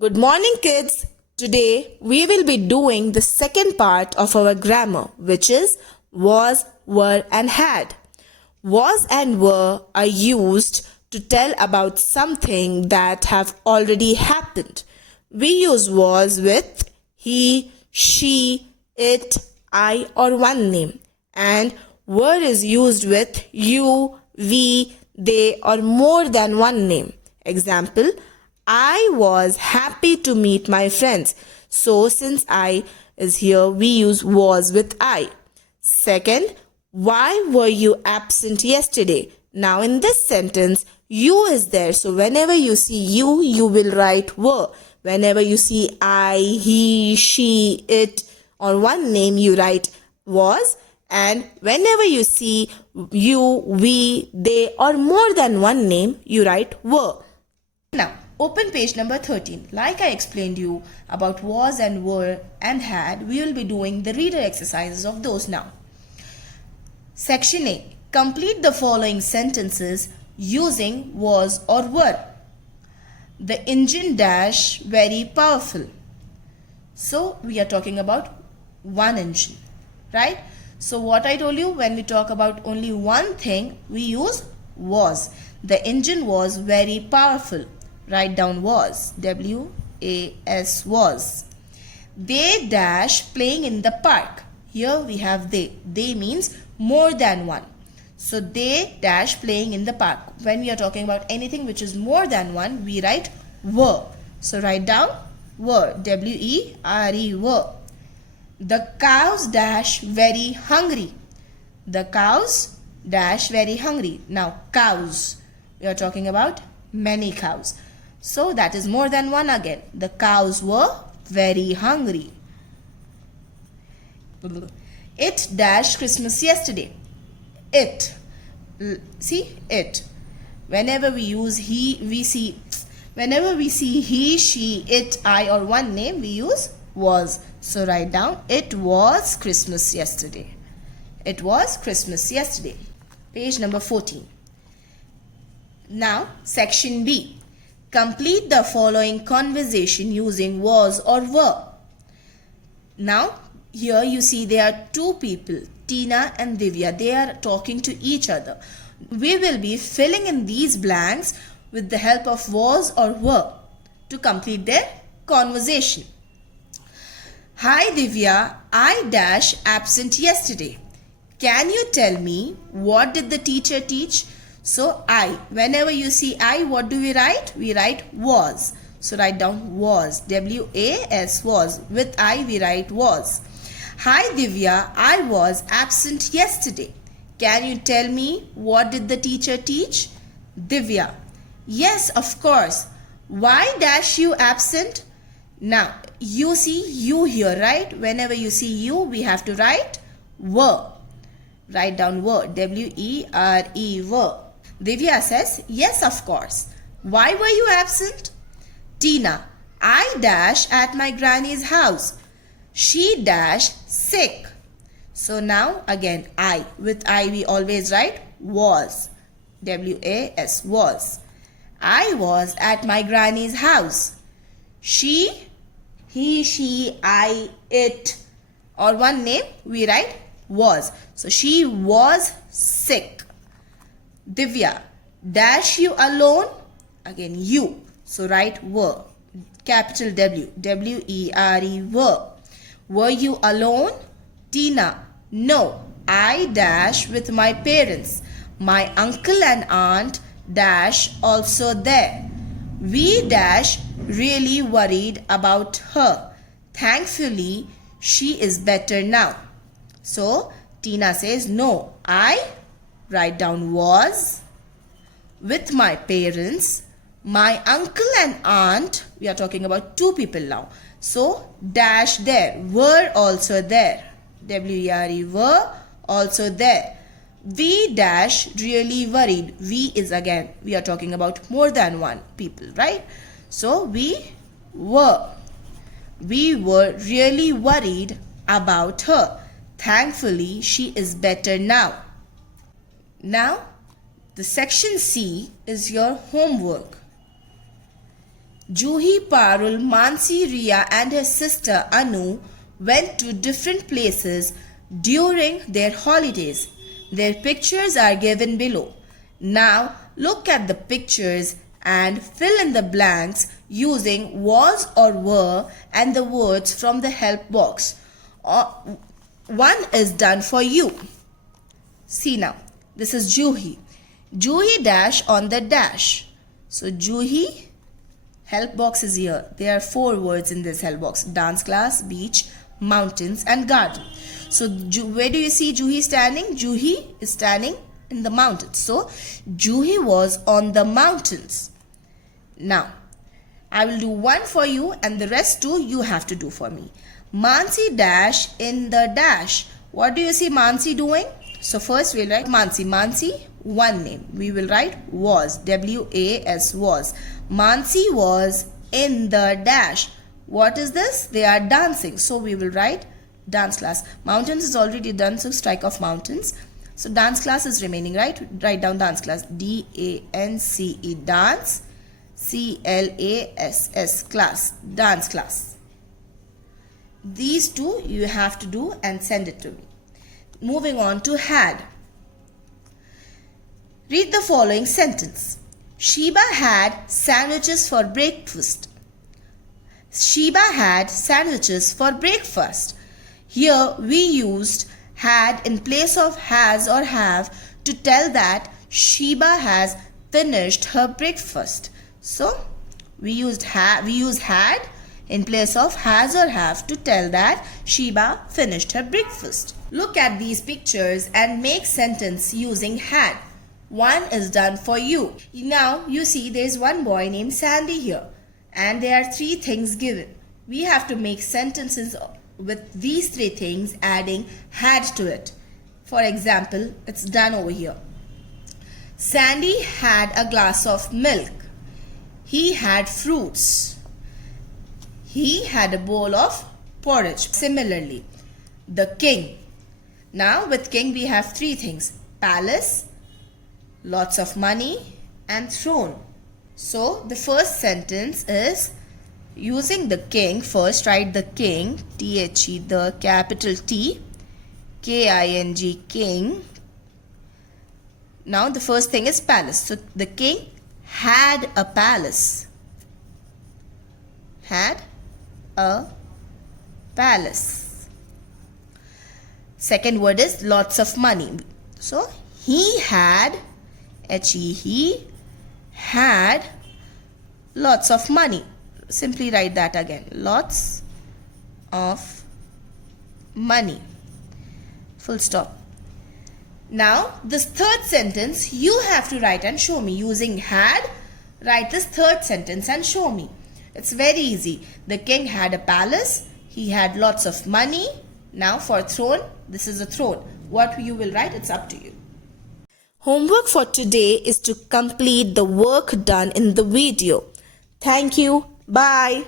Good morning, kids. Today we will be doing the second part of our grammar, which is was, were, and had. Was and were are used to tell about something that have already happened. We use was with he, she, it, I, or one name, and were is used with you, we, they, or more than one name. Example: I was happy to meet my friends. So, since I is here, we use was with I. Second, why were you absent yesterday? Now, in this sentence, you is there. So, whenever you see you will write were. Whenever you see I, he, she, it on one name, you write was. And whenever you see you, we, they, or more than one name, you write were. Now, open page number 13. Like I explained you about was and were and had, we will be doing the reader exercises of those now. Section A. Complete the following sentences using was or were. The engine dash very powerful. So, we are talking about one engine, right? So, what I told you, when we talk about only one thing, we use was. The engine was very powerful. Write down was. W-A-S was. They dash playing in the park. Here we have they. They means more than one. So they dash playing in the park. When we are talking about anything which is more than one, we write were. So write down were. W-E-R-E were. The cows dash very hungry. The cows dash very hungry. Now cows. We are talking about many cows. So that is more than one again. The cows were very hungry. It dashed Christmas yesterday. It. See, it. Whenever we use whenever we see he, she, it, I, or one name, we use was. So write down, it was Christmas yesterday. It was Christmas yesterday. Page number 14. Now, section B. Complete the following conversation using was or were. Now, here you see there are two people, Tina and Divya. They are talking to each other. We will be filling in these blanks with the help of was or were to complete their conversation. Hi Divya, I dash absent yesterday. Can you tell me what did the teacher teach? So I, whenever you see I, what do we write? We write was. So write down was. W-A-S was. With I, we write was. Hi Divya, I was absent yesterday. Can you tell me what did the teacher teach? Divya, yes, of course. Why dash you absent? Now, you see you here, right? Whenever you see you, we have to write were. Write down were. W-E-R-E were. Divya says, yes, of course. Why were you absent? Tina, I dash at my granny's house. She dash sick. So now again I. With I we always write was. W-A-S was. I was at my granny's house. She, he, she, I, it, or one name we write was. So she was sick. Divya, dash you alone? Again you. So write were. Capital W. W-E-R-E were. Were you alone? Tina, no. I dash with my parents. My uncle and aunt dash also there. We dash really worried about her. Thankfully, she is better now. So Tina says no. I write down was with my parents, my uncle and aunt. We are talking about two people now. So dash there, were also there. W-E-R-E were also there. We dash really worried. We is again, we are talking about more than one people, right? So we were really worried about her. Thankfully, she is better now. Now, the section C is your homework. Juhi, Parul, Mansi, Riya and her sister Anu went to different places during their holidays. Their pictures are given below. Now look at the pictures and fill in the blanks using was or were and the words from the help box. One is done for you. See now, this is Juhi. Juhi dash on the dash. So Juhi, help box is here. There are 4 words in this help box. Dance class, beach, mountains and garden. So where do you see Juhi standing? Juhi is standing in the mountains. So Juhi was on the mountains. Now I will do one for you and the rest 2 you have to do for me. Mansi dash in the dash. What do you see Mansi doing? So first we'll write Mansi. Mansi, one name. We will write was. W-A-S, was. Mansi was in the dash. What is this? They are dancing. So we will write dance class. Mountains is already done, so strike off mountains. So dance class is remaining, right? Write down dance class. D-A-N-C-E, dance. C-L-A-S-S, class. Dance class. These 2 you have to do and send it to me. Moving on to had. Read the following sentence. Sheba had sandwiches for breakfast. Sheba had sandwiches for breakfast. Here we used had in place of has or have to tell that Sheba has finished her breakfast. So we use had in place of has or have to tell that Sheba finished her breakfast. Look at these pictures and make sentence using had. One is done for you. Now you see there is one boy named Sandy here and there are 3 things given. We have to make sentences with these 3 things adding had to it. For example, it's done over here. Sandy had a glass of milk. He had fruits. He had a bowl of porridge. Similarly, the king. Now with king we have 3 things. Palace, lots of money and throne. So the first sentence is using the king. First write the king, T-H-E, the capital T, K-I-N-G, king. Now the first thing is palace. So the king had a palace. Had a palace. Second word is lots of money. So he had, H-E, he had lots of money. Simply write that again. Lots of money. Full stop. Now this third sentence you have to write and show me. Using had, write this third sentence and show me. It's very easy. The king had a palace. He had lots of money. Now for throne, this is a throne. What you will write, it's up to you. Homework for today is to complete the work done in the video. Thank you. Bye.